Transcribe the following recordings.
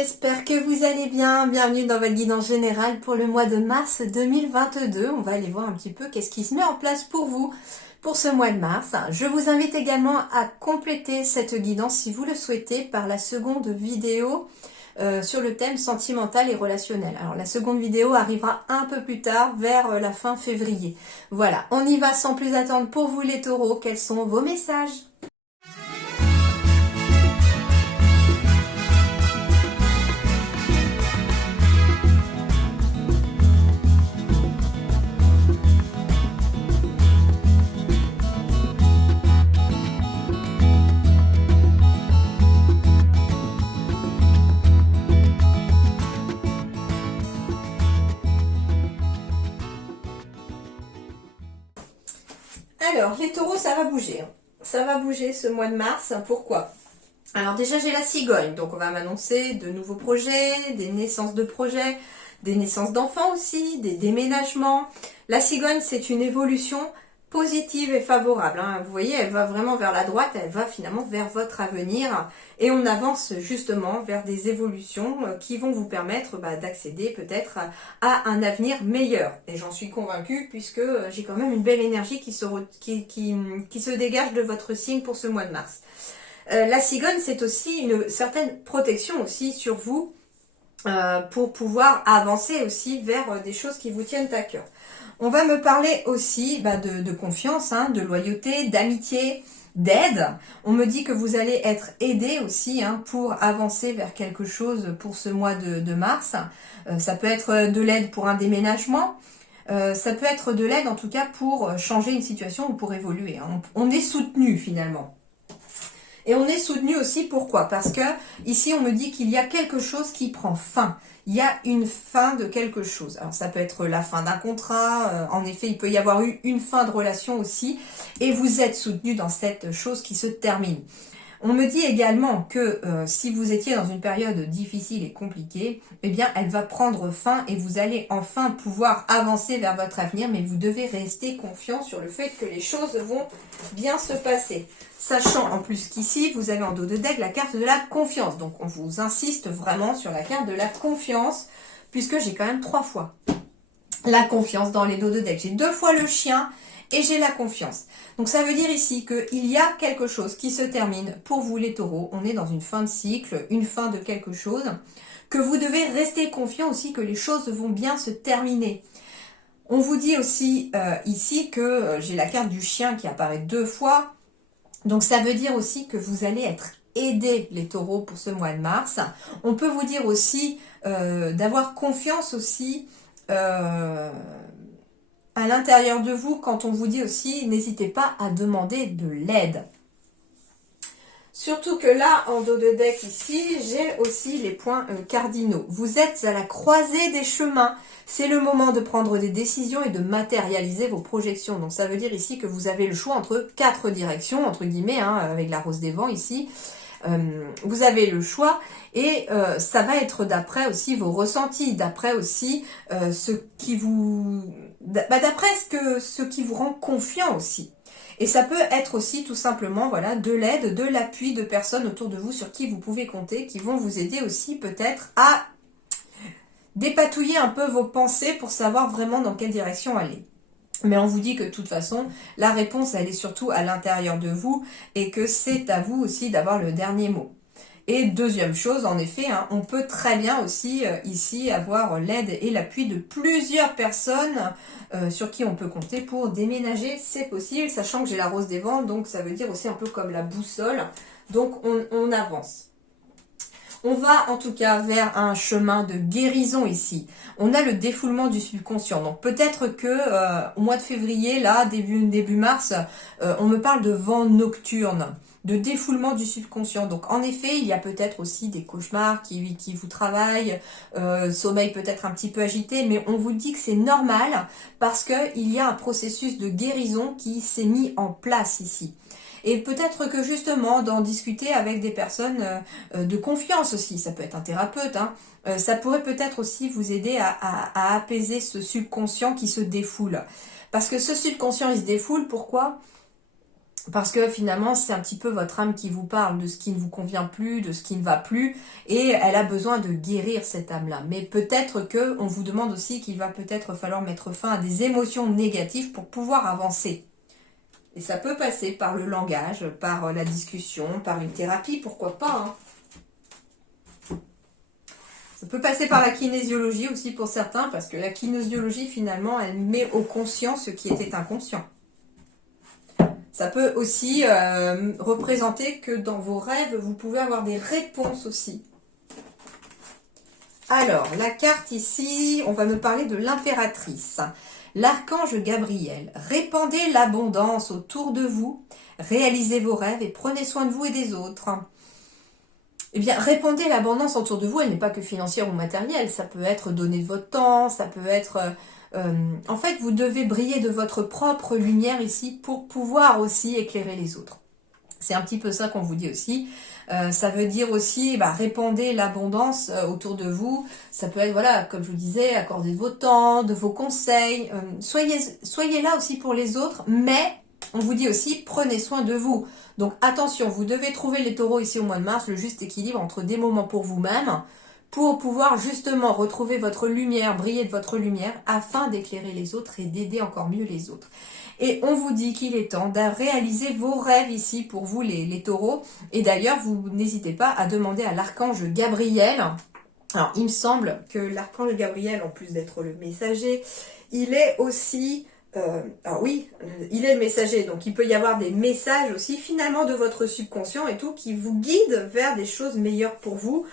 j'espère que vous allez bien. Bienvenue dans votre guidance générale pour le mois de mars 2022. On va aller voir un petit peu qu'est-ce qui se met en place pour vous pour ce mois de mars. Je vous invite également à compléter cette guidance si vous le souhaitez par la seconde vidéo sur le thème sentimental et relationnel. Alors la seconde vidéo arrivera un peu plus tard, vers la fin février. Voilà, on y va sans plus attendre pour vous les taureaux. Quels sont vos messages ? Alors, les taureaux, ça va bouger. Ça va bouger ce mois de mars. Pourquoi ? Alors déjà, j'ai la cigogne. Donc, on va m'annoncer de nouveaux projets, des naissances de projets, des naissances d'enfants aussi, des déménagements. La cigogne, c'est une évolution positive et favorable. Vous voyez, elle va vraiment vers la droite, elle va finalement vers votre avenir. Et on avance justement vers des évolutions qui vont vous permettre d'accéder peut-être à un avenir meilleur. Et j'en suis convaincue puisque j'ai quand même une belle énergie qui se dégage de votre signe pour ce mois de mars. La cigogne, c'est aussi une certaine protection aussi sur vous pour pouvoir avancer aussi vers des choses qui vous tiennent à cœur. On va me parler aussi de confiance, de loyauté, d'amitié, d'aide. On me dit que vous allez être aidé aussi pour avancer vers quelque chose pour ce mois de mars. Ça peut être de l'aide pour un déménagement. Ça peut être de l'aide en tout cas pour changer une situation ou pour évoluer. On est soutenu finalement. Et on est soutenu aussi, pourquoi ? Parce que ici on me dit qu'il y a quelque chose qui prend fin. Il y a une fin de quelque chose. Alors ça peut être la fin d'un contrat, en effet il peut y avoir eu une fin de relation aussi, et vous êtes soutenu dans cette chose qui se termine. On me dit également que si vous étiez dans une période difficile et compliquée, eh bien elle va prendre fin et vous allez enfin pouvoir avancer vers votre avenir, mais vous devez rester confiant sur le fait que les choses vont bien se passer. Sachant en plus qu'ici, vous avez en dos de deck la carte de la confiance. Donc on vous insiste vraiment sur la carte de la confiance, puisque j'ai quand même 3 fois la confiance dans les dos de deck. J'ai 2 fois le chien et j'ai la confiance. Donc ça veut dire ici qu'il y a quelque chose qui se termine pour vous les taureaux. On est dans une fin de cycle, une fin de quelque chose, que vous devez rester confiant aussi que les choses vont bien se terminer. On vous dit aussi ici que j'ai la carte du chien qui apparaît 2 fois. Donc ça veut dire aussi que vous allez être aidés les taureaux pour ce mois de mars. On peut vous dire aussi d'avoir confiance aussi à l'intérieur de vous quand on vous dit aussi n'hésitez pas à demander de l'aide. Surtout que là, en dos de deck ici, j'ai aussi les points cardinaux. Vous êtes à la croisée des chemins. C'est le moment de prendre des décisions et de matérialiser vos projections. Donc ça veut dire ici que vous avez le choix entre 4 directions, entre guillemets, avec la rose des vents ici. Vous avez le choix et ça va être d'après aussi vos ressentis, d'après aussi ce qui vous rend confiant aussi. Et ça peut être aussi tout simplement de l'aide, de l'appui de personnes autour de vous sur qui vous pouvez compter, qui vont vous aider aussi peut-être à dépatouiller un peu vos pensées pour savoir vraiment dans quelle direction aller. Mais on vous dit que de toute façon, la réponse elle est surtout à l'intérieur de vous et que c'est à vous aussi d'avoir le dernier mot. Et deuxième chose, en effet, on peut très bien aussi ici avoir l'aide et l'appui de plusieurs personnes sur qui on peut compter pour déménager, c'est possible, sachant que j'ai la rose des vents, donc ça veut dire aussi un peu comme la boussole, donc on avance. On va en tout cas vers un chemin de guérison ici. On a le défoulement du subconscient. Donc peut-être que au mois de février, là, début mars, on me parle de vent nocturne, de défoulement du subconscient. Donc en effet, il y a peut-être aussi des cauchemars qui vous travaillent, sommeil peut-être un petit peu agité, mais on vous dit que c'est normal parce qu'il y a un processus de guérison qui s'est mis en place ici. Et peut-être que justement, d'en discuter avec des personnes de confiance aussi, ça peut être un thérapeute, ça pourrait peut-être aussi vous aider à apaiser ce subconscient qui se défoule. Parce que ce subconscient, il se défoule, pourquoi ? Parce que finalement, c'est un petit peu votre âme qui vous parle de ce qui ne vous convient plus, de ce qui ne va plus, et elle a besoin de guérir cette âme-là. Mais peut-être que on vous demande aussi qu'il va peut-être falloir mettre fin à des émotions négatives pour pouvoir avancer. Et ça peut passer par le langage, par la discussion, par une thérapie, pourquoi pas, hein. Ça peut passer par la kinésiologie aussi pour certains, parce que la kinésiologie, finalement, elle met au conscient ce qui était inconscient. Ça peut aussi représenter que dans vos rêves, vous pouvez avoir des réponses aussi. Alors, la carte ici, on va me parler de l'impératrice. L'archange Gabriel, répandez l'abondance autour de vous, réalisez vos rêves et prenez soin de vous et des autres. Eh bien, répandez l'abondance autour de vous, elle n'est pas que financière ou matérielle, ça peut être donner de votre temps, ça peut être... en fait, vous devez briller de votre propre lumière ici pour pouvoir aussi éclairer les autres. C'est un petit peu ça qu'on vous dit aussi. Ça veut dire aussi, répandez l'abondance autour de vous. Ça peut être, voilà, comme je vous disais, accordez de vos temps, de vos conseils. Soyez là aussi pour les autres, mais on vous dit aussi, prenez soin de vous. Donc attention, vous devez trouver les taureaux ici au mois de mars, le juste équilibre entre des moments pour vous-même, pour pouvoir justement retrouver votre lumière, briller de votre lumière, afin d'éclairer les autres et d'aider encore mieux les autres. Et on vous dit qu'il est temps de réaliser vos rêves ici pour vous les taureaux. Et d'ailleurs, vous n'hésitez pas à demander à l'archange Gabriel. Alors, il me semble que l'archange Gabriel, en plus d'être le messager, il est aussi... alors oui, il est le messager, donc il peut y avoir des messages aussi finalement de votre subconscient et tout qui vous guident vers des choses meilleures pour vous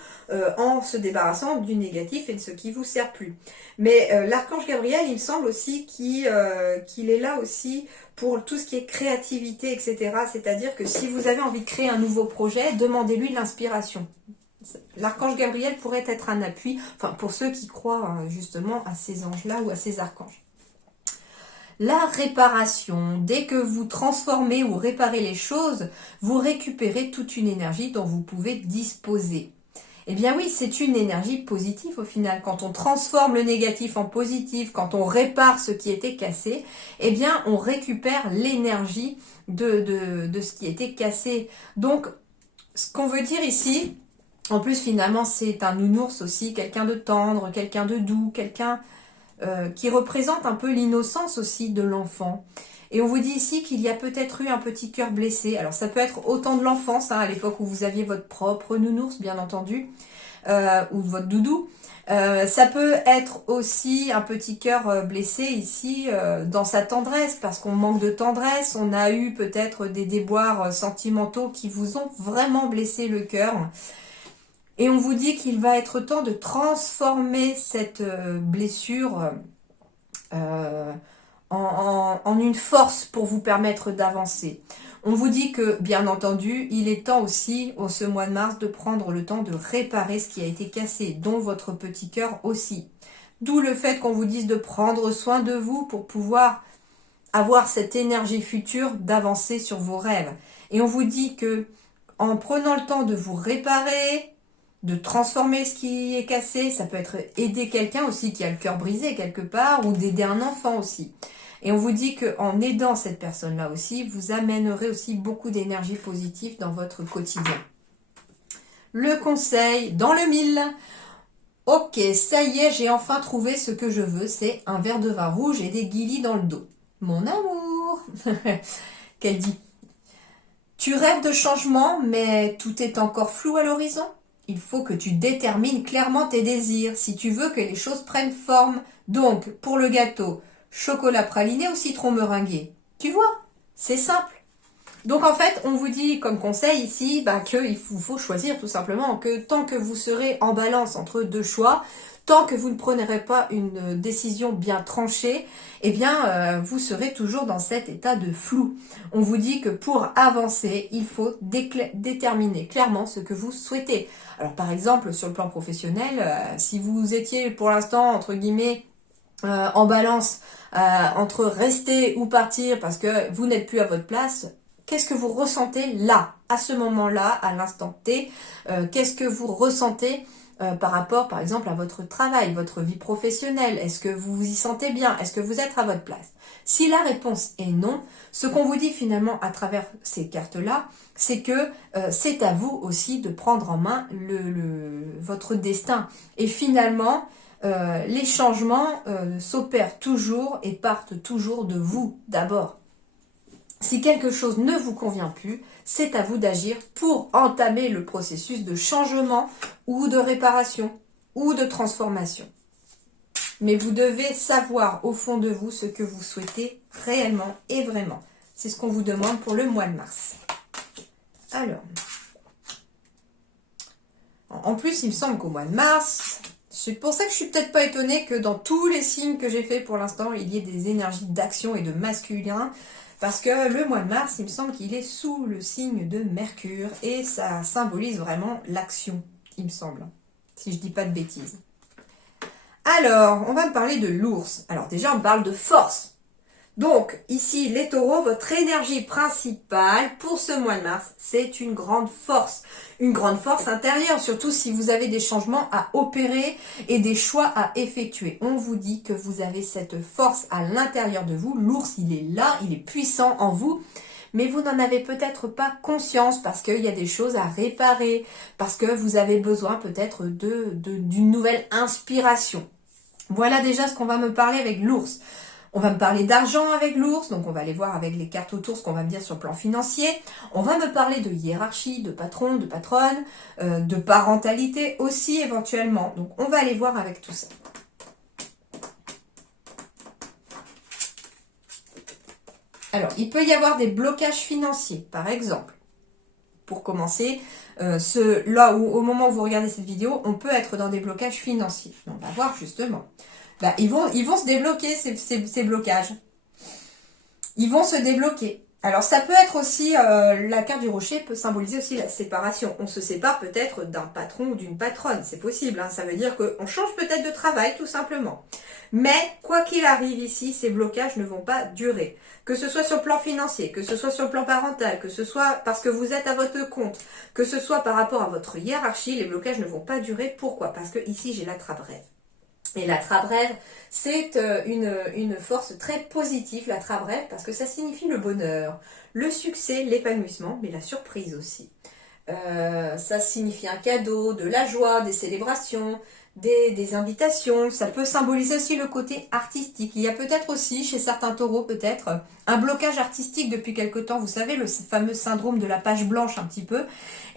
en se débarrassant du négatif et de ce qui vous sert plus. Mais l'archange Gabriel, il me semble aussi qu'il est là aussi pour tout ce qui est créativité, etc. C'est-à-dire que si vous avez envie de créer un nouveau projet, demandez-lui l'inspiration. L'archange Gabriel pourrait être un appui, enfin pour ceux qui croient justement à ces anges-là ou à ces archanges. La réparation, dès que vous transformez ou réparez les choses, vous récupérez toute une énergie dont vous pouvez disposer. Eh bien oui, c'est une énergie positive au final. Quand on transforme le négatif en positif, quand on répare ce qui était cassé, eh bien on récupère l'énergie de ce qui était cassé. Donc, ce qu'on veut dire ici, en plus finalement c'est un nounours aussi, quelqu'un de tendre, quelqu'un de doux, quelqu'un... qui représente un peu l'innocence aussi de l'enfant. Et on vous dit ici qu'il y a peut-être eu un petit cœur blessé. Alors ça peut être autant de l'enfance, à l'époque où vous aviez votre propre nounours, bien entendu, ou votre doudou. Ça peut être aussi un petit cœur blessé ici dans sa tendresse, parce qu'on manque de tendresse. On a eu peut-être des déboires sentimentaux qui vous ont vraiment blessé le cœur. Et on vous dit qu'il va être temps de transformer cette blessure en une force pour vous permettre d'avancer. On vous dit que, bien entendu, il est temps aussi, en ce mois de mars, de prendre le temps de réparer ce qui a été cassé, dont votre petit cœur aussi. D'où le fait qu'on vous dise de prendre soin de vous pour pouvoir avoir cette énergie future d'avancer sur vos rêves. Et on vous dit que, en prenant le temps de vous réparer, de transformer ce qui est cassé, ça peut être aider quelqu'un aussi qui a le cœur brisé quelque part, ou d'aider un enfant aussi. Et on vous dit qu'en aidant cette personne-là aussi, vous amènerez aussi beaucoup d'énergie positive dans votre quotidien. Le conseil dans le mille. Ok, ça y est, j'ai enfin trouvé ce que je veux, c'est un verre de vin rouge et des guilis dans le dos. Mon amour. Qu'elle dit. Tu rêves de changement, mais tout est encore flou à l'horizon. Il faut que tu détermines clairement tes désirs si tu veux que les choses prennent forme. Donc, pour le gâteau, chocolat praliné ou citron meringué. Tu vois, c'est simple. Donc en fait, on vous dit comme conseil ici qu'il faut choisir tout simplement, que tant que vous serez en balance entre deux choix, tant que vous ne prendrez pas une décision bien tranchée, eh bien vous serez toujours dans cet état de flou. On vous dit que pour avancer, il faut déterminer clairement ce que vous souhaitez. Alors par exemple, sur le plan professionnel, si vous étiez pour l'instant, entre guillemets, en balance entre rester ou partir parce que vous n'êtes plus à votre place, qu'est-ce que vous ressentez là, à ce moment-là, à l'instant T? Qu'est-ce que vous ressentez par rapport, par exemple, à votre travail, votre vie professionnelle. Est-ce que vous vous y sentez bien? Est-ce que vous êtes à votre place? Si la réponse est non, ce qu'on vous dit finalement à travers ces cartes-là, c'est que c'est à vous aussi de prendre en main votre destin. Et finalement, les changements s'opèrent toujours et partent toujours de vous d'abord. Si quelque chose ne vous convient plus, c'est à vous d'agir pour entamer le processus de changement ou de réparation ou de transformation. Mais vous devez savoir au fond de vous ce que vous souhaitez réellement et vraiment. C'est ce qu'on vous demande pour le mois de mars. Alors, en plus, il me semble qu'au mois de mars, c'est pour ça que je suis peut-être pas étonnée que dans tous les signes que j'ai fait pour l'instant, il y ait des énergies d'action et de masculin. Parce que le mois de mars, il me semble qu'il est sous le signe de Mercure et ça symbolise vraiment l'action, il me semble, si je dis pas de bêtises. Alors, on va me parler de l'ours. Alors déjà, on parle de force. Donc, ici, les taureaux, votre énergie principale pour ce mois de mars, c'est une grande force. Une grande force intérieure, surtout si vous avez des changements à opérer et des choix à effectuer. On vous dit que vous avez cette force à l'intérieur de vous. L'ours, il est là, il est puissant en vous. Mais vous n'en avez peut-être pas conscience parce qu'il y a des choses à réparer, parce que vous avez besoin peut-être d'une nouvelle inspiration. Voilà déjà ce qu'on va me parler avec l'ours. On va me parler d'argent avec l'ours, donc on va aller voir avec les cartes autour ce qu'on va me dire sur le plan financier. On va me parler de hiérarchie, de patron, de patronne, de parentalité aussi éventuellement. Donc on va aller voir avec tout ça. Alors, il peut y avoir des blocages financiers, par exemple. Pour commencer, là où au moment où vous regardez cette vidéo, on peut être dans des blocages financiers. On va voir justement. Ils vont se débloquer ces blocages. Ils vont se débloquer. Alors ça peut être aussi, la carte du rocher peut symboliser aussi la séparation. On se sépare peut-être d'un patron ou d'une patronne, c'est possible. Ça veut dire qu'on change peut-être de travail tout simplement. Mais quoi qu'il arrive ici, ces blocages ne vont pas durer. Que ce soit sur le plan financier, que ce soit sur le plan parental, que ce soit parce que vous êtes à votre compte, que ce soit par rapport à votre hiérarchie, les blocages ne vont pas durer. Pourquoi? Parce que ici j'ai la trappe-rêve. Et la trappe-rêve, c'est une force très positive, la trappe-rêve, parce que ça signifie le bonheur, le succès, l'épanouissement, mais la surprise aussi. Ça signifie un cadeau, de la joie, des célébrations, des invitations. Ça peut symboliser aussi le côté artistique. Il y a peut-être aussi, chez certains taureaux, peut-être un blocage artistique depuis quelque temps. Vous savez, le fameux syndrome de la page blanche un petit peu.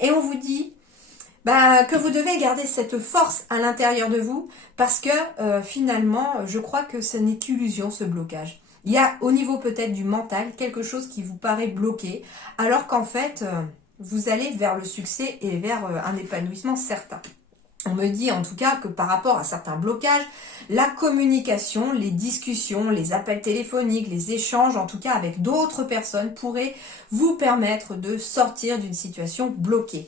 Et on vous dit que vous devez garder cette force à l'intérieur de vous parce que finalement, je crois que ce n'est qu'illusion ce blocage. Il y a au niveau peut-être du mental quelque chose qui vous paraît bloqué alors qu'en fait, vous allez vers le succès et vers un épanouissement certain. On me dit en tout cas que par rapport à certains blocages, la communication, les discussions, les appels téléphoniques, les échanges, en tout cas avec d'autres personnes, pourraient vous permettre de sortir d'une situation bloquée.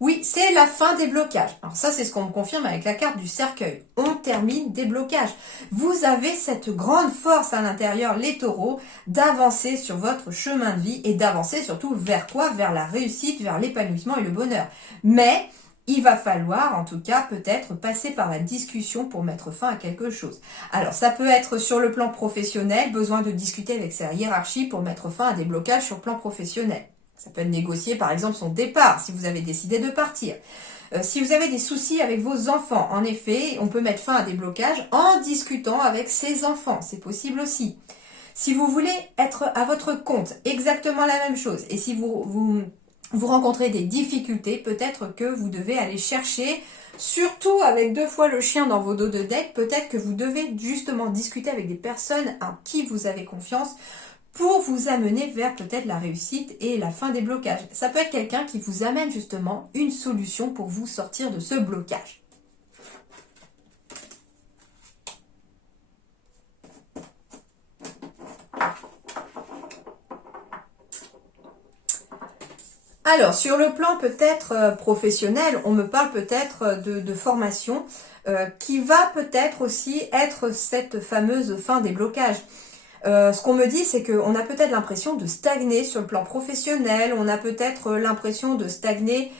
Oui, c'est la fin des blocages. Alors ça, c'est ce qu'on me confirme avec la carte du cercueil. On termine des blocages. Vous avez cette grande force à l'intérieur, les taureaux, d'avancer sur votre chemin de vie et d'avancer surtout vers quoi? Vers la réussite, vers l'épanouissement et le bonheur. Mais il va falloir, en tout cas, peut-être passer par la discussion pour mettre fin à quelque chose. Alors, ça peut être sur le plan professionnel, besoin de discuter avec sa hiérarchie pour mettre fin à des blocages sur le plan professionnel. Ça peut être négocier, par exemple, son départ, si vous avez décidé de partir. Si vous avez des soucis avec vos enfants, en effet, on peut mettre fin à des blocages en discutant avec ses enfants. C'est possible aussi. Si vous voulez être à votre compte, exactement la même chose. Et si vous rencontrez des difficultés, peut-être que vous devez aller chercher, surtout avec 2 fois le chien dans vos dos de deck, peut-être que vous devez justement discuter avec des personnes en qui vous avez confiance pour vous amener vers peut-être la réussite et la fin des blocages. Ça peut être quelqu'un qui vous amène justement une solution pour vous sortir de ce blocage. Alors, sur le plan peut-être professionnel, on me parle peut-être de formation qui va peut-être aussi être cette fameuse fin des blocages. Ce qu'on me dit, c'est qu'on a peut-être l'impression de stagner sur le plan professionnel, on a peut-être l'impression de stagner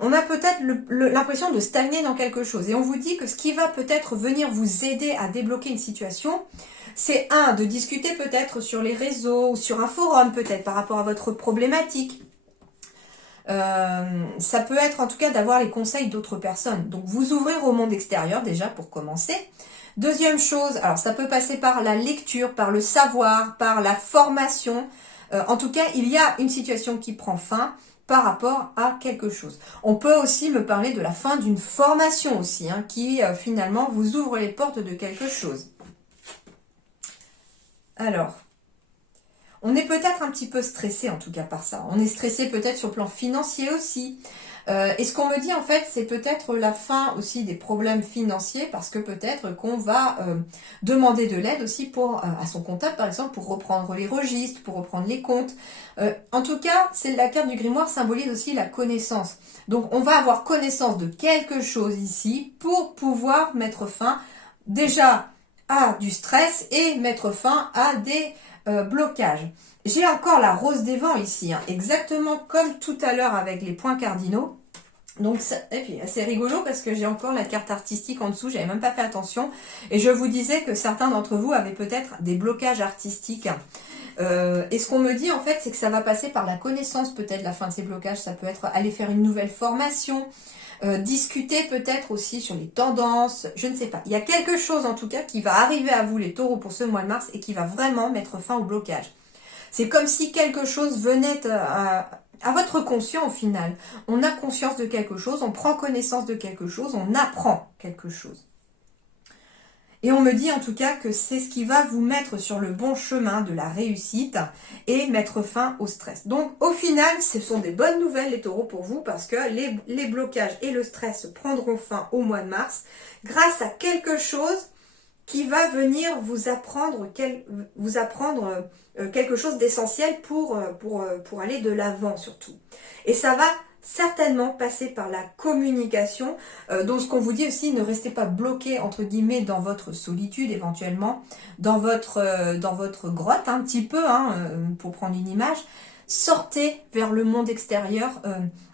on a peut-être l'impression de stagner dans quelque chose. Et on vous dit que ce qui va peut-être venir vous aider à débloquer une situation, c'est de discuter peut-être sur les réseaux ou sur un forum peut-être par rapport à votre problématique. Ça peut être en tout cas d'avoir les conseils d'autres personnes. Donc vous ouvrir au monde extérieur déjà pour commencer. Deuxième chose, alors ça peut passer par la lecture, par le savoir, par la formation. En tout cas, il y a une situation qui prend fin par rapport à quelque chose. On peut aussi me parler de la fin d'une formation aussi, qui finalement vous ouvre les portes de quelque chose. Alors, on est peut-être un petit peu stressé en tout cas par ça. On est stressé peut-être sur le plan financier aussi. Et ce qu'on me dit en fait, c'est peut-être la fin aussi des problèmes financiers parce que peut-être qu'on va demander de l'aide aussi à son comptable par exemple pour reprendre les registres, pour reprendre les comptes. En tout cas, c'est la carte du grimoire symbolise aussi la connaissance. Donc on va avoir connaissance de quelque chose ici pour pouvoir mettre fin déjà à du stress et mettre fin à des blocages. J'ai encore la rose des vents ici, exactement comme tout à l'heure avec les points cardinaux. Donc et puis c'est rigolo parce que j'ai encore la carte artistique en dessous, j'avais même pas fait attention. Et je vous disais que certains d'entre vous avaient peut-être des blocages artistiques. Et ce qu'on me dit en fait, c'est que ça va passer par la connaissance peut-être la fin de ces blocages. Ça peut être aller faire une nouvelle formation, discuter peut-être aussi sur les tendances, je ne sais pas. Il y a quelque chose en tout cas qui va arriver à vous les taureaux pour ce mois de mars et qui va vraiment mettre fin au blocage. C'est comme si quelque chose venait à votre conscient au final. On a conscience de quelque chose, on prend connaissance de quelque chose, on apprend quelque chose. Et on me dit en tout cas que c'est ce qui va vous mettre sur le bon chemin de la réussite et mettre fin au stress. Donc au final, ce sont des bonnes nouvelles les taureaux pour vous parce que les blocages et le stress prendront fin au mois de mars grâce à quelque chose qui va venir vous apprendre quelque chose d'essentiel pour aller de l'avant surtout. Et ça va certainement passer par la communication. Donc ce qu'on vous dit aussi, ne restez pas bloqué entre guillemets dans votre solitude éventuellement, dans votre grotte un petit peu, pour prendre une image. Sortez vers le monde extérieur,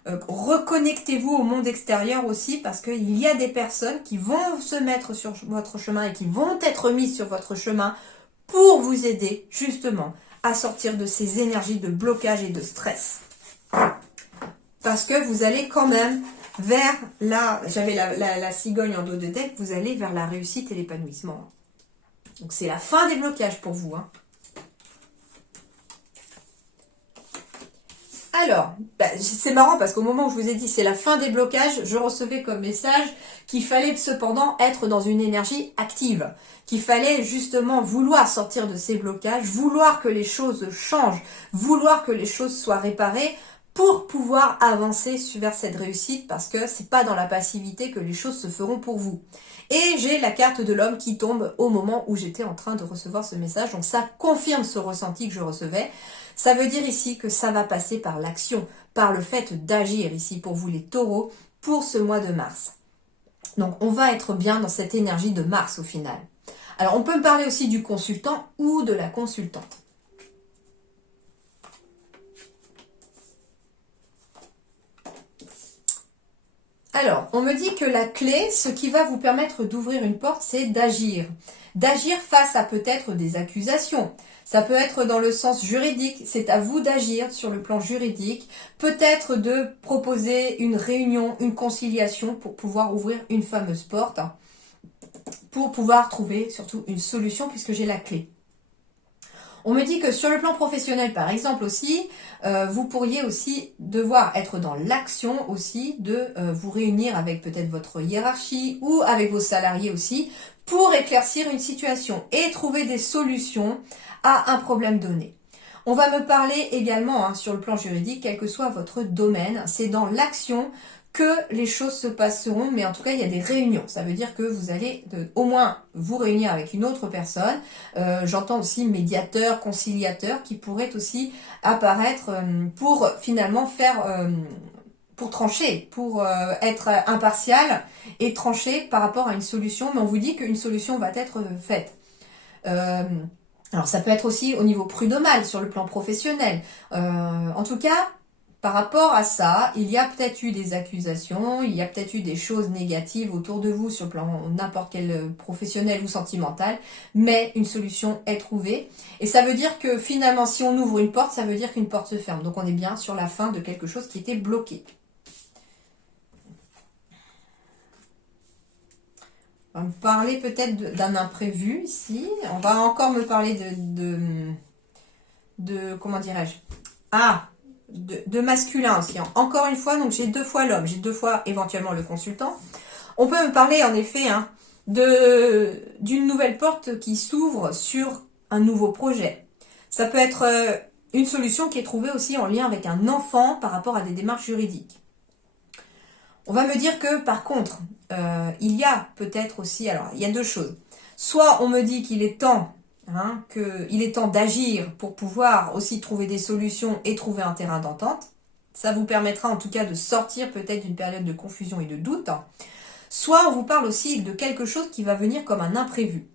reconnectez-vous au monde extérieur aussi parce qu'il y a des personnes qui vont se mettre sur votre chemin et qui vont être mises sur votre chemin pour vous aider justement à sortir de ces énergies de blocage et de stress. Parce que vous allez quand même vers j'avais la cigogne en dos de deck, vous allez vers la réussite et l'épanouissement. Donc c'est la fin des blocages pour vous. Alors, c'est marrant parce qu'au moment où je vous ai dit c'est la fin des blocages, je recevais comme message qu'il fallait cependant être dans une énergie active, qu'il fallait justement vouloir sortir de ces blocages, vouloir que les choses changent, vouloir que les choses soient réparées pour pouvoir avancer vers cette réussite parce que c'est pas dans la passivité que les choses se feront pour vous. Et j'ai la carte de l'homme qui tombe au moment où j'étais en train de recevoir ce message, donc ça confirme ce ressenti que je recevais. Ça veut dire ici que ça va passer par l'action, par le fait d'agir ici pour vous les taureaux pour ce mois de mars. Donc on va être bien dans cette énergie de mars au final. Alors on peut me parler aussi du consultant ou de la consultante. Alors, on me dit que la clé, ce qui va vous permettre d'ouvrir une porte, c'est d'agir. D'agir face à peut-être des accusations. Ça peut être dans le sens juridique, c'est à vous d'agir sur le plan juridique. Peut-être de proposer une réunion, une conciliation pour pouvoir ouvrir une fameuse porte. Pour pouvoir trouver surtout une solution puisque j'ai la clé. On me dit que sur le plan professionnel, par exemple aussi, vous pourriez aussi devoir être dans l'action aussi de vous réunir avec peut-être votre hiérarchie ou avec vos salariés aussi pour éclaircir une situation et trouver des solutions à un problème donné. On va me parler également sur le plan juridique, quel que soit votre domaine, c'est dans l'action que les choses se passeront, mais en tout cas il y a des réunions, ça veut dire que vous allez au moins vous réunir avec une autre personne, j'entends aussi médiateur, conciliateur qui pourrait aussi apparaître pour finalement faire, pour trancher, pour être impartial et trancher par rapport à une solution, mais on vous dit qu'une solution va être faite. Alors ça peut être aussi au niveau prud'homal sur le plan professionnel, en tout cas par rapport à ça, il y a peut-être eu des accusations, il y a peut-être eu des choses négatives autour de vous sur le plan n'importe quel professionnel ou sentimental, mais une solution est trouvée. Et ça veut dire que finalement, si on ouvre une porte, ça veut dire qu'une porte se ferme. Donc on est bien sur la fin de quelque chose qui était bloqué. On va me parler peut-être d'un imprévu ici. On va encore me parler de comment dirais-je? Ah, de masculin aussi. Encore une fois, donc j'ai 2 fois l'homme, j'ai 2 fois éventuellement le consultant. On peut me parler en effet d'une nouvelle porte qui s'ouvre sur un nouveau projet. Ça peut être une solution qui est trouvée aussi en lien avec un enfant par rapport à des démarches juridiques. On va me dire que par contre, il y a peut-être aussi, alors il y a 2 choses. Soit on me dit qu'il est temps d'agir pour pouvoir aussi trouver des solutions et trouver un terrain d'entente. Ça vous permettra en tout cas de sortir peut-être d'une période de confusion et de doute. Soit on vous parle aussi de quelque chose qui va venir comme un imprévu.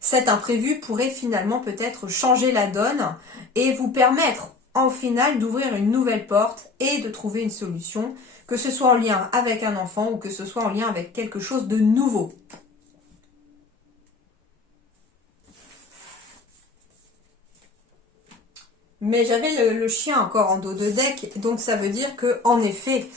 Cet imprévu pourrait finalement peut-être changer la donne et vous permettre en final d'ouvrir une nouvelle porte et de trouver une solution, que ce soit en lien avec un enfant ou que ce soit en lien avec quelque chose de nouveau. Mais j'avais le chien encore en dos de deck, donc ça veut dire que en effet,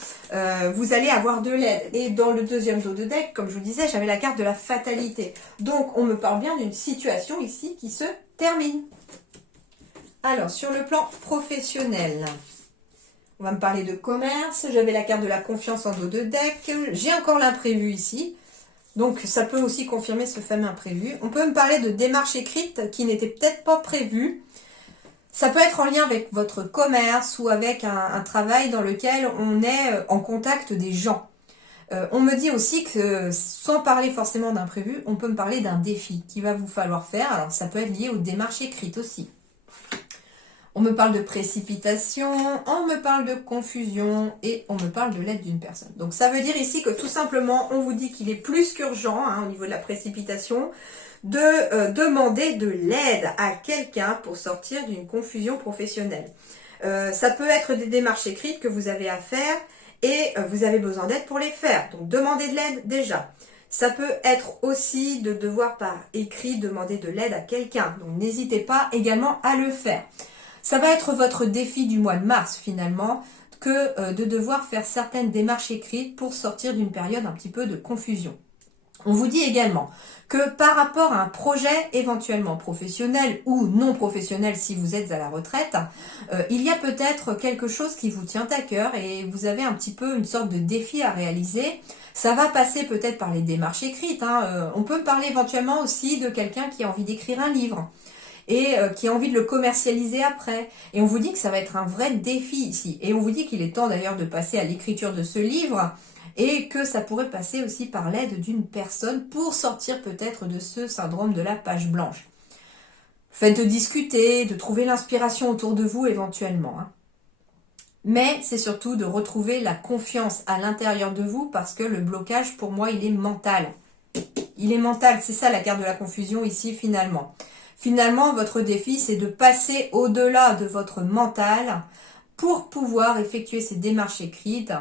vous allez avoir de l'aide. Et dans le deuxième dos de deck, comme je vous disais, j'avais la carte de la fatalité. Donc on me parle bien d'une situation ici qui se termine. Alors, sur le plan professionnel, on va me parler de commerce. J'avais la carte de la confiance en dos de deck. J'ai encore l'imprévu ici. Donc ça peut aussi confirmer ce fameux imprévu. On peut me parler de démarches écrites qui n'étaient peut-être pas prévues. Ça peut être en lien avec votre commerce ou avec un travail dans lequel on est en contact des gens. On me dit aussi que, sans parler forcément d'imprévu, on peut me parler d'un défi qu'il va vous falloir faire. Alors ça peut être lié aux démarches écrites aussi. On me parle de précipitation, on me parle de confusion et on me parle de l'aide d'une personne. Donc ça veut dire ici que tout simplement, on vous dit qu'il est plus qu'urgent au niveau de la précipitation de demander de l'aide à quelqu'un pour sortir d'une confusion professionnelle. Ça peut être des démarches écrites que vous avez à faire et vous avez besoin d'aide pour les faire. Donc demandez de l'aide déjà. Ça peut être aussi de devoir par écrit demander de l'aide à quelqu'un. Donc n'hésitez pas également à le faire. Ça va être votre défi du mois de mars finalement que de devoir faire certaines démarches écrites pour sortir d'une période un petit peu de confusion. On vous dit également que par rapport à un projet éventuellement professionnel ou non professionnel si vous êtes à la retraite, il y a peut-être quelque chose qui vous tient à cœur et vous avez un petit peu une sorte de défi à réaliser. Ça va passer peut-être par les démarches écrites. On peut parler éventuellement aussi de quelqu'un qui a envie d'écrire un livre et qui a envie de le commercialiser après. Et on vous dit que ça va être un vrai défi ici. Et on vous dit qu'il est temps d'ailleurs de passer à l'écriture de ce livre et que ça pourrait passer aussi par l'aide d'une personne pour sortir peut-être de ce syndrome de la page blanche. Faites de discuter, de trouver l'inspiration autour de vous éventuellement. Mais c'est surtout de retrouver la confiance à l'intérieur de vous parce que le blocage pour moi il est mental. Il est mental, c'est ça la carte de la confusion ici finalement. Finalement, votre défi, c'est de passer au-delà de votre mental pour pouvoir effectuer ces démarches écrites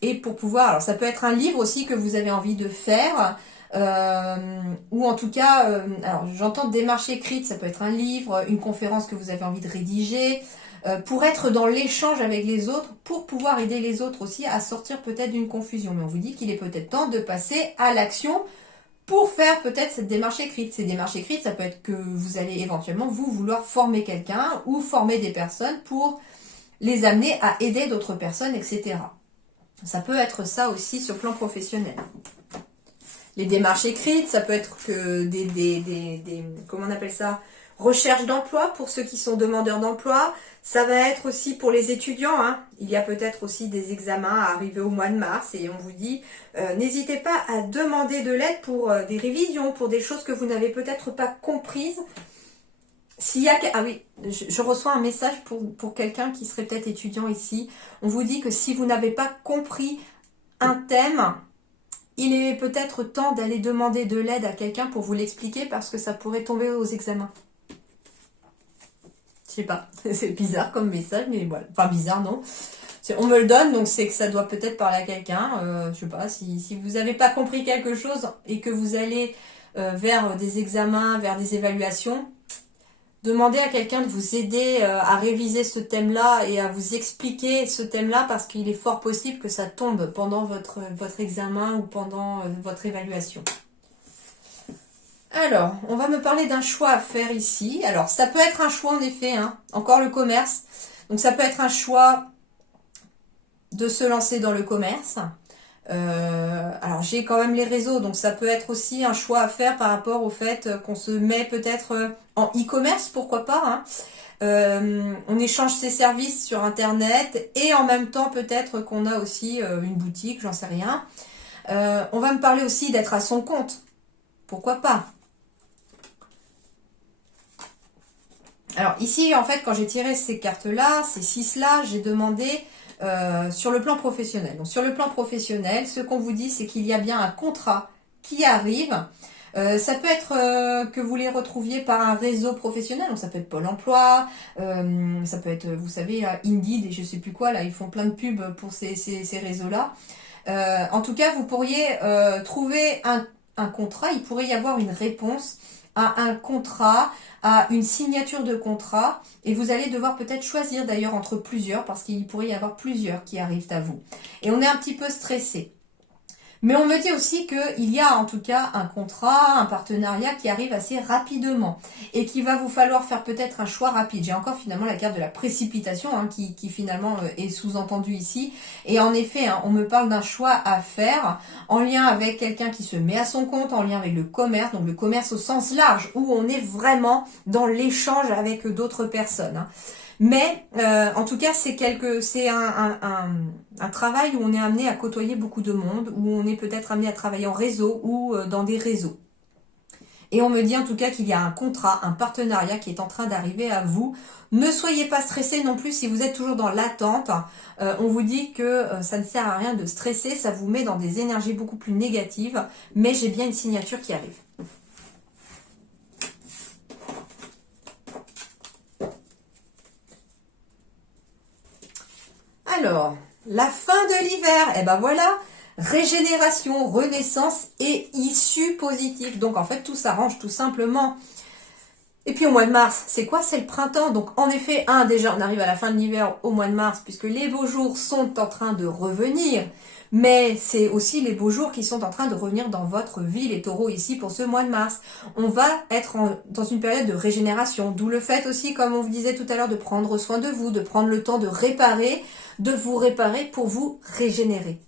et pour pouvoir... Alors, ça peut être un livre aussi que vous avez envie de faire ou en tout cas, alors j'entends démarche écrite, ça peut être un livre, une conférence que vous avez envie de rédiger pour être dans l'échange avec les autres, pour pouvoir aider les autres aussi à sortir peut-être d'une confusion. Mais on vous dit qu'il est peut-être temps de passer à l'action pour faire peut-être cette démarche écrite. Ces démarches écrites, ça peut être que vous allez éventuellement vous vouloir former quelqu'un ou former des personnes pour les amener à aider d'autres personnes, etc. Ça peut être ça aussi sur le plan professionnel. Les démarches écrites, ça peut être que des comment on appelle ça, recherche d'emploi pour ceux qui sont demandeurs d'emploi. Ça va être aussi pour les étudiants. Il y a peut-être aussi des examens à arriver au mois de mars et on vous dit n'hésitez pas à demander de l'aide pour des révisions, pour des choses que vous n'avez peut-être pas comprises. S'il y a... Ah oui, je reçois un message pour quelqu'un qui serait peut-être étudiant ici. On vous dit que si vous n'avez pas compris un thème, il est peut-être temps d'aller demander de l'aide à quelqu'un pour vous l'expliquer parce que ça pourrait tomber aux examens. Je sais pas, c'est bizarre comme message, mais voilà. Enfin, bizarre, non. On me le donne, donc c'est que ça doit peut-être parler à quelqu'un. Je sais pas, si vous n'avez pas compris quelque chose et que vous allez vers des examens, vers des évaluations, demandez à quelqu'un de vous aider à réviser ce thème-là et à vous expliquer ce thème-là parce qu'il est fort possible que ça tombe pendant votre examen ou pendant votre évaluation. Alors, on va me parler d'un choix à faire ici. Alors, ça peut être un choix en effet, hein, encore le commerce. Donc, ça peut être un choix de se lancer dans le commerce. Alors, j'ai quand même les réseaux, donc ça peut être aussi un choix à faire par rapport au fait qu'on se met peut-être en e-commerce, pourquoi pas, hein. On échange ses services sur Internet et en même temps peut-être qu'on a aussi une boutique, j'en sais rien. On va me parler aussi d'être à son compte. Pourquoi pas? Alors ici, en fait, quand j'ai tiré ces cartes-là, ces 6-là, j'ai demandé sur le plan professionnel. Donc sur le plan professionnel, ce qu'on vous dit, c'est qu'il y a bien un contrat qui arrive. Ça peut être que vous les retrouviez par un réseau professionnel, donc ça peut être Pôle emploi, ça peut être, vous savez, Indeed et je sais plus quoi, là, ils font plein de pubs pour ces réseaux-là. En tout cas, vous pourriez trouver un contrat, il pourrait y avoir une réponse à un contrat, à une signature de contrat, et vous allez devoir peut-être choisir d'ailleurs entre plusieurs, parce qu'il pourrait y avoir plusieurs qui arrivent à vous. Et on est un petit peu stressé. Mais on me dit aussi qu'il y a en tout cas un contrat, un partenariat qui arrive assez rapidement et qu'il va vous falloir faire peut-être un choix rapide. J'ai encore finalement la carte de la précipitation hein, qui finalement est sous-entendue ici. Et en effet, hein, on me parle d'un choix à faire en lien avec quelqu'un qui se met à son compte, en lien avec le commerce, donc le commerce au sens large, où on est vraiment dans l'échange avec d'autres personnes. Hein. Mais en tout cas, c'est un travail où on est amené à côtoyer beaucoup de monde, où on est peut-être amené à travailler en réseau ou dans des réseaux. Et on me dit en tout cas qu'il y a un contrat, un partenariat qui est en train d'arriver à vous. Ne soyez pas stressés non plus si vous êtes toujours dans l'attente. On vous dit que ça ne sert à rien de stresser, ça vous met dans des énergies beaucoup plus négatives. Mais j'ai bien une signature qui arrive. Alors, la fin de l'hiver, et ben voilà, régénération, renaissance et issue positive. Donc en fait, tout s'arrange tout simplement. Et puis au mois de mars, c'est quoi? C'est le printemps. Donc en effet, déjà, on arrive à la fin de l'hiver au mois de mars, puisque les beaux jours sont en train de revenir. Mais c'est aussi les beaux jours qui sont en train de revenir dans votre vie, les taureaux, ici, pour ce mois de mars. On va être dans une période de régénération, d'où le fait aussi, comme on vous disait tout à l'heure, de prendre soin de vous, de prendre le temps de réparer, de vous réparer pour vous régénérer.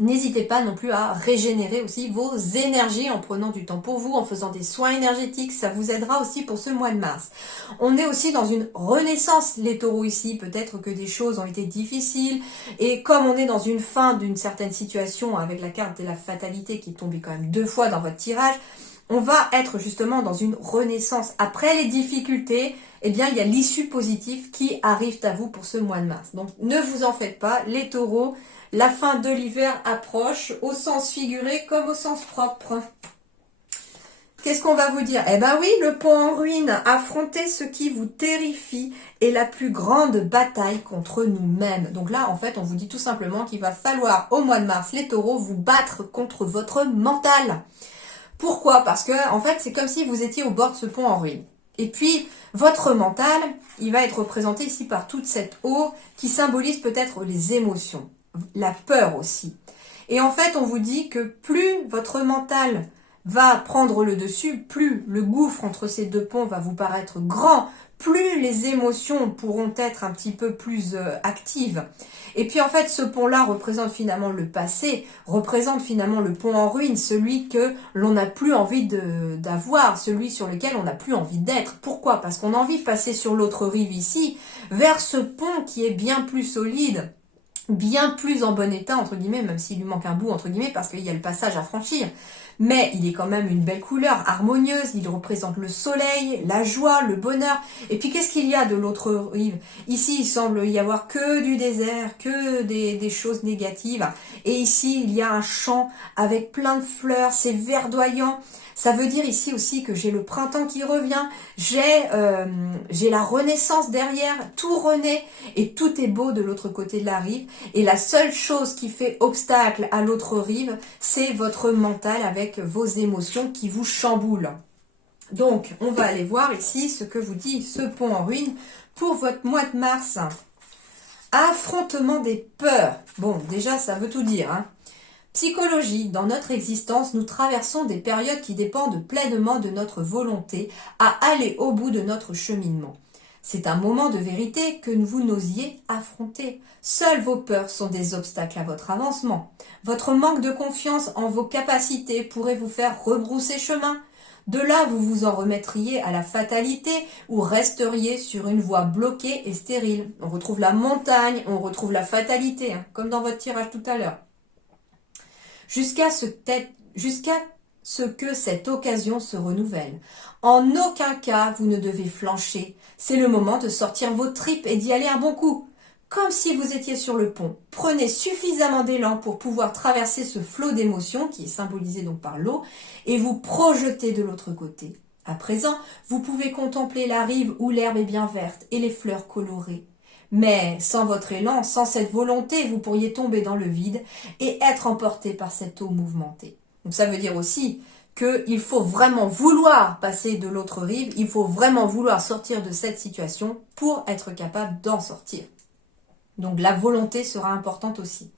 N'hésitez pas non plus à régénérer aussi vos énergies en prenant du temps pour vous, en faisant des soins énergétiques, ça vous aidera aussi pour ce mois de mars. On est aussi dans une renaissance, les taureaux ici, peut-être que des choses ont été difficiles, et comme on est dans une fin d'une certaine situation avec la carte de la fatalité qui est tombée quand même 2 fois dans votre tirage, on va être justement dans une renaissance. Après les difficultés, eh bien, il y a l'issue positive qui arrive à vous pour ce mois de mars. Donc, ne vous en faites pas, les taureaux. La fin de l'hiver approche, au sens figuré comme au sens propre. Qu'est-ce qu'on va vous dire? Eh ben oui, le pont en ruine, affronter ce qui vous terrifie est la plus grande bataille contre nous-mêmes. Donc là, en fait, on vous dit tout simplement qu'il va falloir, au mois de mars, les taureaux, vous battre contre votre mental. Pourquoi? Parce que, en fait, c'est comme si vous étiez au bord de ce pont en ruine. Et puis, votre mental, il va être représenté ici par toute cette eau qui symbolise peut-être les émotions. La peur aussi. Et en fait, on vous dit que plus votre mental va prendre le dessus, plus le gouffre entre ces 2 ponts va vous paraître grand, plus les émotions pourront être un petit peu plus actives. Et puis en fait, ce pont-là représente finalement le passé, représente finalement le pont en ruine, celui que l'on n'a plus envie d'avoir, celui sur lequel on n'a plus envie d'être. Pourquoi? Parce qu'on a envie de passer sur l'autre rive ici, vers ce pont qui est bien plus solide, bien plus en bon état, entre guillemets, même s'il lui manque un bout, entre guillemets, parce qu'il y a le passage à franchir. Mais il est quand même une belle couleur, harmonieuse, il représente le soleil, la joie, le bonheur. Et puis qu'est-ce qu'il y a de l'autre rive? Ici, il semble y avoir que du désert, que des choses négatives. Et ici, il y a un champ avec plein de fleurs, c'est verdoyant. Ça veut dire ici aussi que j'ai le printemps qui revient, j'ai la renaissance derrière, tout renaît et tout est beau de l'autre côté de la rive. Et la seule chose qui fait obstacle à l'autre rive, c'est votre mental avec vos émotions qui vous chamboulent. Donc, on va aller voir ici ce que vous dit ce pont en ruine pour votre mois de mars. Affrontement des peurs. Bon, déjà, ça veut tout dire, hein. Psychologie, dans notre existence, nous traversons des périodes qui dépendent pleinement de notre volonté à aller au bout de notre cheminement. C'est un moment de vérité que vous n'osiez affronter. Seules vos peurs sont des obstacles à votre avancement. Votre manque de confiance en vos capacités pourrait vous faire rebrousser chemin. De là, vous vous en remettriez à la fatalité ou resteriez sur une voie bloquée et stérile. On retrouve la montagne, on retrouve la fatalité, hein, comme dans votre tirage tout à l'heure. Jusqu'à ce que cette occasion se renouvelle. En aucun cas, vous ne devez flancher. C'est le moment de sortir vos tripes et d'y aller un bon coup. Comme si vous étiez sur le pont. Prenez suffisamment d'élan pour pouvoir traverser ce flot d'émotions, qui est symbolisé donc par l'eau, et vous projeter de l'autre côté. À présent, vous pouvez contempler la rive où l'herbe est bien verte et les fleurs colorées. Mais sans votre élan, sans cette volonté, vous pourriez tomber dans le vide et être emporté par cette eau mouvementée. Donc ça veut dire aussi qu'il faut vraiment vouloir passer de l'autre rive, il faut vraiment vouloir sortir de cette situation pour être capable d'en sortir. Donc la volonté sera importante aussi.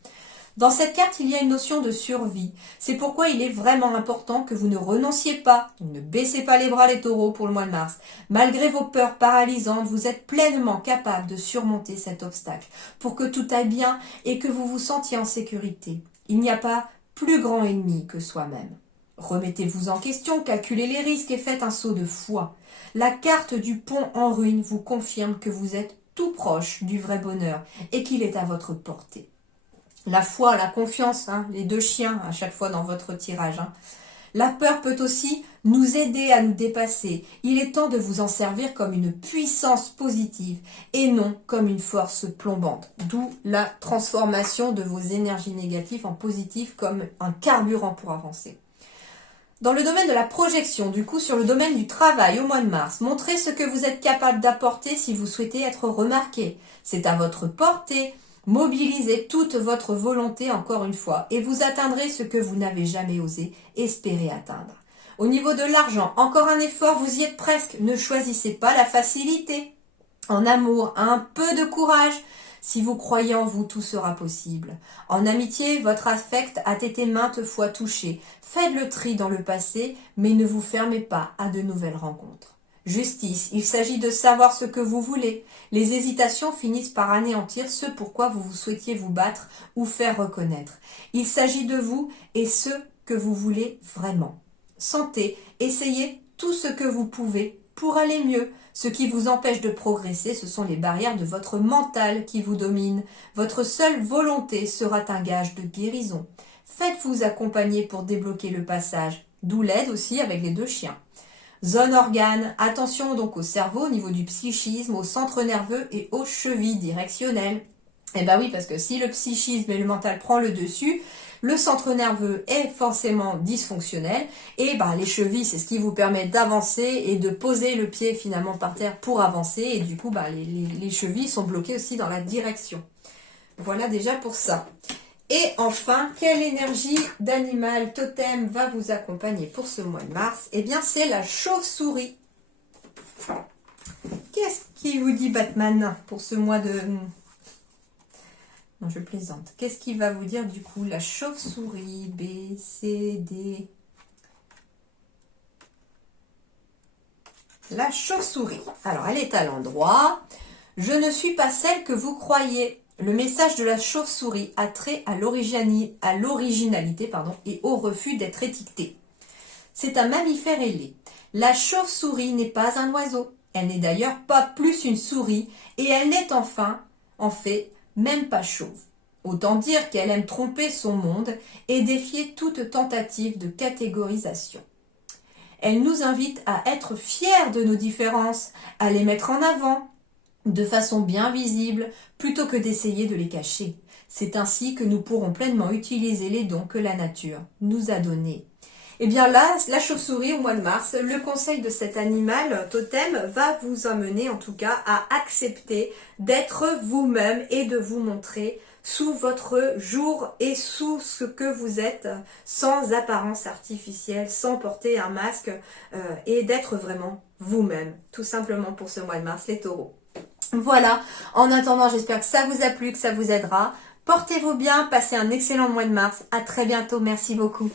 Dans cette carte, il y a une notion de survie. C'est pourquoi il est vraiment important que vous ne renonciez pas, ne baissez pas les bras les taureaux pour le mois de mars. Malgré vos peurs paralysantes, vous êtes pleinement capable de surmonter cet obstacle pour que tout aille bien et que vous vous sentiez en sécurité. Il n'y a pas plus grand ennemi que soi-même. Remettez-vous en question, calculez les risques et faites un saut de foi. La carte du pont en ruine vous confirme que vous êtes tout proche du vrai bonheur et qu'il est à votre portée. La foi, la confiance, hein, les deux chiens à chaque fois dans votre tirage. Hein. La peur peut aussi nous aider à nous dépasser. Il est temps de vous en servir comme une puissance positive et non comme une force plombante. D'où la transformation de vos énergies négatives en positives comme un carburant pour avancer. Dans le domaine de la projection, du coup, sur le domaine du travail au mois de mars, montrez ce que vous êtes capable d'apporter si vous souhaitez être remarqué. C'est à votre portée. Mobilisez toute votre volonté encore une fois et vous atteindrez ce que vous n'avez jamais osé espérer atteindre. Au niveau de l'argent, encore un effort, vous y êtes presque. Ne choisissez pas la facilité. En amour, un peu de courage. Si vous croyez en vous, tout sera possible. En amitié, votre affect a été maintes fois touché. Faites le tri dans le passé, mais ne vous fermez pas à de nouvelles rencontres. Justice, il s'agit de savoir ce que vous voulez. Les hésitations finissent par anéantir ce pourquoi vous souhaitiez vous battre ou faire reconnaître. Il s'agit de vous et ce que vous voulez vraiment. Santé, essayez tout ce que vous pouvez pour aller mieux. Ce qui vous empêche de progresser, ce sont les barrières de votre mental qui vous dominent. Votre seule volonté sera un gage de guérison. Faites-vous accompagner pour débloquer le passage, d'où l'aide aussi avec les deux chiens. Zone organe, attention donc au cerveau au niveau du psychisme, au centre nerveux et aux chevilles directionnelles. Eh bien oui, parce que si le psychisme et le mental prend le dessus, le centre nerveux est forcément dysfonctionnel et les chevilles, c'est ce qui vous permet d'avancer et de poser le pied finalement par terre pour avancer et du coup les chevilles sont bloquées aussi dans la direction. Voilà déjà pour ça. Et enfin, quelle énergie d'animal totem va vous accompagner pour ce mois de mars? Eh bien, c'est la chauve-souris. Qu'est-ce qui vous dit Batman pour ce mois de... Non, je plaisante. Qu'est-ce qui va vous dire du coup la chauve-souris? B, C, D. La chauve-souris. Alors, elle est à l'endroit. Je ne suis pas celle que vous croyez. Le message de la chauve-souris a trait à l'originalité et au refus d'être étiqueté. C'est un mammifère ailé. La chauve-souris n'est pas un oiseau. Elle n'est d'ailleurs pas plus une souris et elle n'est en fait, même pas chauve. Autant dire qu'elle aime tromper son monde et défier toute tentative de catégorisation. Elle nous invite à être fiers de nos différences, à les mettre en avant, de façon bien visible, plutôt que d'essayer de les cacher. C'est ainsi que nous pourrons pleinement utiliser les dons que la nature nous a donnés. Et bien là, la chauve-souris au mois de mars, le conseil de cet animal totem va vous amener en tout cas à accepter d'être vous-même et de vous montrer sous votre jour et sous ce que vous êtes, sans apparence artificielle, sans porter un masque, et d'être vraiment vous-même, tout simplement pour ce mois de mars, les taureaux. Voilà, en attendant, j'espère que ça vous a plu, que ça vous aidera. Portez-vous bien, passez un excellent mois de mars. À très bientôt, merci beaucoup.